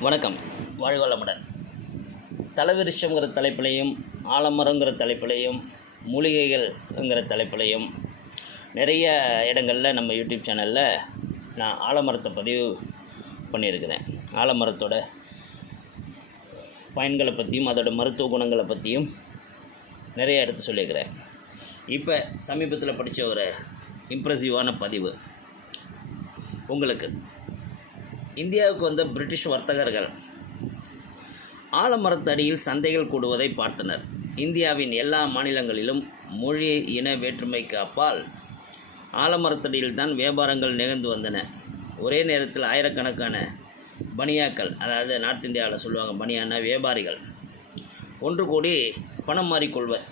வணக்கம். வாழ்வளமுடன் தலைவிருஷங்கிற தலைப்பிலையும் ஆலமரங்கிற தலைப்பிலையும் மூலிகைகள்ங்கிற தலைப்பிலையும் நிறைய இடங்களில் நம்ம யூடியூப் சேனலில் நான் ஆலமரத்தை பதிவு பண்ணியிருக்கிறேன். ஆலமரத்தோட பயன்களை பற்றியும் அதோட மருத்துவ குணங்களை பற்றியும் நிறைய எடுத்து சொல்லியிருக்கிறேன். இப்போ சமீபத்தில் படித்த ஒரு இம்ப்ரெசிவான பதிவு. உங்களுக்கு. இந்தியாவுக்கு வந்த பிரிட்டிஷ் வர்த்தகர்கள் ஆலமரத்தடியில் சந்தைகள் கூடுவதை பார்த்தனர். இந்தியாவின் எல்லா மாநிலங்களிலும் மொழி இன வேற்றுமைக்கு அப்பால் ஆலமரத்தடியில் தான் வியாபாரங்கள் நிகழ்ந்து வந்தன. ஒரே நேரத்தில் ஆயிரக்கணக்கான பனியாக்கள் அதாவது நார்த் இந்தியாவில் சொல்லுவாங்க பனியான வியாபாரிகள் ஒன்று கூடி பணம் மாறிக்கொள்வர்.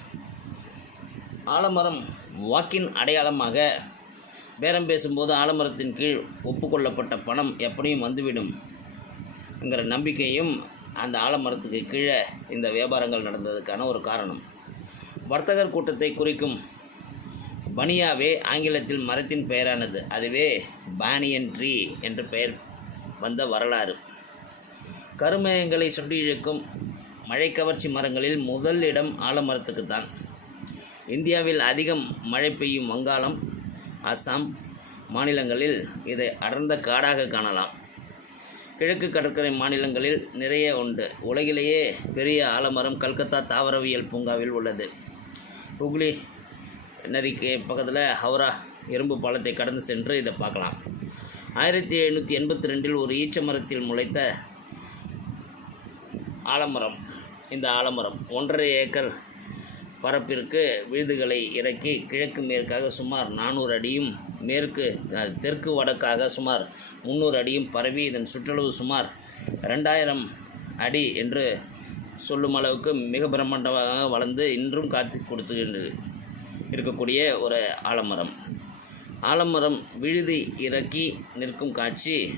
ஆலமரம் வாக்கின் அடையாளமாக பேரம் பேசும்போது ஆலமரத்தின் கீழ் ஒப்புக்கொள்ளப்பட்ட பணம் எப்படியும் வந்துவிடும் என்கிற நம்பிக்கையும் அந்த ஆலமரத்துக்கு கீழே இந்த வியாபாரங்கள் நடந்ததுக்கான ஒரு காரணம். வர்த்தகர் கூட்டத்தை குறிக்கும் பனியாவே ஆங்கிலத்தில் மரத்தின் பெயரானது. அதுவே பானியன் ட்ரீ என்று பெயர் வந்த வரலாறு. கருமேகங்களை சுட்டி இழுக்கும் மழை கவர்ச்சி மரங்களில் முதல் இடம் ஆலமரத்துக்கு தான் இந்தியாவில் அதிகம் மழை பெய்யும் வங்காளம் அசாம் மாநிலங்களில் இதை அடர்ந்த காடாக காணலாம். கிழக்கு கடற்கரை மாநிலங்களில் நிறைய உண்டு. உலகிலேயே பெரிய ஆலமரம் கல்கத்தா தாவரவியல் பூங்காவில் உள்ளது. ஹுக்லி நதிக்கு பக்கத்தில் ஹவுரா எறும்பு பாலத்தை கடந்து சென்று இதை பார்க்கலாம். ஆயிரத்தி எழுநூற்றி எண்பத்தி ரெண்டில் ஒரு ஈச்ச மரத்தில் முளைத்த ஆலமரம். இந்த ஆலமரம் ஒன்றரை ஏக்கர் பரப்பிற்கு விழுதுகளை இறக்கி கிழக்கு மேற்காக சுமார் நானூறு அடியும் மேற்கு தெற்கு வடக்காக சுமார் முந்நூறு அடியும் பரவி இதன் சுற்றளவு சுமார் ரெண்டாயிரம் அடி என்று சொல்லும் அளவுக்கு மிக பிரம்மாண்டமாக வளர்ந்து இன்றும் காத்து கொடுத்துகின்றது இருக்கக்கூடிய ஒரு ஆலமரம். ஆலமரம் விழுதி இறக்கி நிற்கும் காட்சி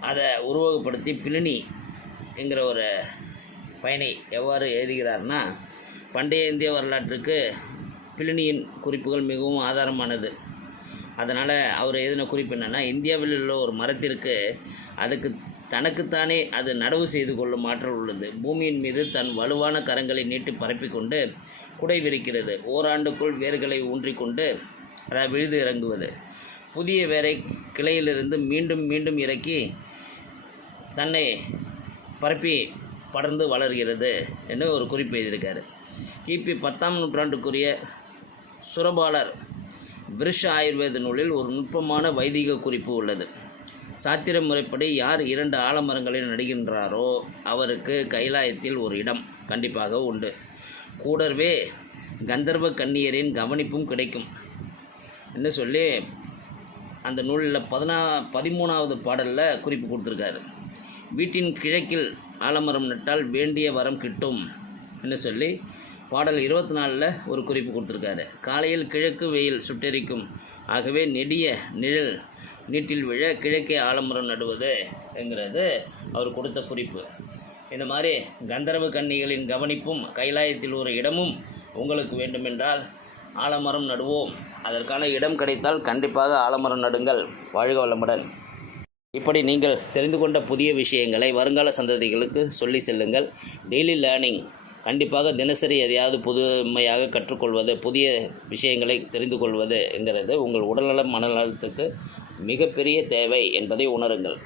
அதை உருவகப்படுத்தி பிளினி என்கிற ஒரு பயனை எவ்வாறு எழுதுகிறார்னா பண்டைய இந்திய வரலாற்றுக்கு பிளினியின் குறிப்புகள் மிகவும் ஆதாரமானது. அதனால் அவர் எழுதின குறிப்பு என்னென்னா இந்தியாவில் உள்ள ஒரு மரத்திற்கு அதுக்கு தனக்குத்தானே அது நடவு செய்து கொள்ளும் ஆற்றல் உள்ளது. பூமியின் மீது தன் வலுவான கரங்களை நீட்டி பரப்பிக்கொண்டு குடை விரிக்கிறது. ஓராண்டுக்குள் வேர்களை ஊன்றிக்கொண்டு அதாவது விழுது இறங்குவது. புதிய வேரை கிளையிலிருந்து மீண்டும் மீண்டும் இறக்கி தன்னை பரப்பி படர்ந்து வளர்கிறது என்று ஒரு குறிப்பு எழுதியிருக்காரு. கிபி பத்தாம் நூற்றாண்டுக்குரிய சுரபாலர் விருஷ ஆயுர்வேத நூலில் ஒரு நுட்பமான வைதிக குறிப்பு உள்ளது. சாத்திர முறைப்படி யார் இரண்டு ஆலமரங்களில் நடுகின்றாரோ அவருக்கு கைலாயத்தில் ஒரு இடம் கண்டிப்பாக உண்டு. கூடவே கந்தர்வ கன்னியரின் கவனிப்பும் கிடைக்கும் என்று சொல்லி அந்த நூலில் பதினா பதிமூணாவது பாடலில் குறிப்பு கொடுத்துருக்காரு. வீட்டின் கிழக்கில் ஆலமரம் நட்டால் வேண்டிய வரம் கிட்டும் என்று சொல்லி பாடல் இருபத்தி நாலில் ஒரு குறிப்பு கொடுத்துருக்காரு. காலையில் கிழக்கு வெயில் சுட்டெரிக்கும். ஆகவே நெடிய நிழல் நீட்டில் விழ கிழக்கே ஆலமரம் நடுவது என்கிறது அவர் கொடுத்த குறிப்பு. இந்த மாதிரி கந்தரவு கன்னிகளின் கவனிப்பும் கைலாயத்தில் ஒரு இடமும் உங்களுக்கு வேண்டுமென்றால் ஆலமரம் நடுவோம். அதற்கான இடம் கிடைத்தால் கண்டிப்பாக ஆலமரம் நடுங்கள். வாழ்க வளமுடன். இப்படி நீங்கள் தெரிந்து கொண்ட புதிய விஷயங்களை வருங்கால சந்ததிகளுக்கு சொல்லி செல்லுங்கள். டெய்லி லேர்னிங் கண்டிப்பாக தினசரி எதையாவது புதுமையாக கற்றுக்கொள்வது புதிய விஷயங்களை தெரிந்து கொள்வது என்கிறது உங்கள் உடல்நலம் மனநலத்துக்கு மிகப்பெரிய தேவை என்பதை உணருங்கள்.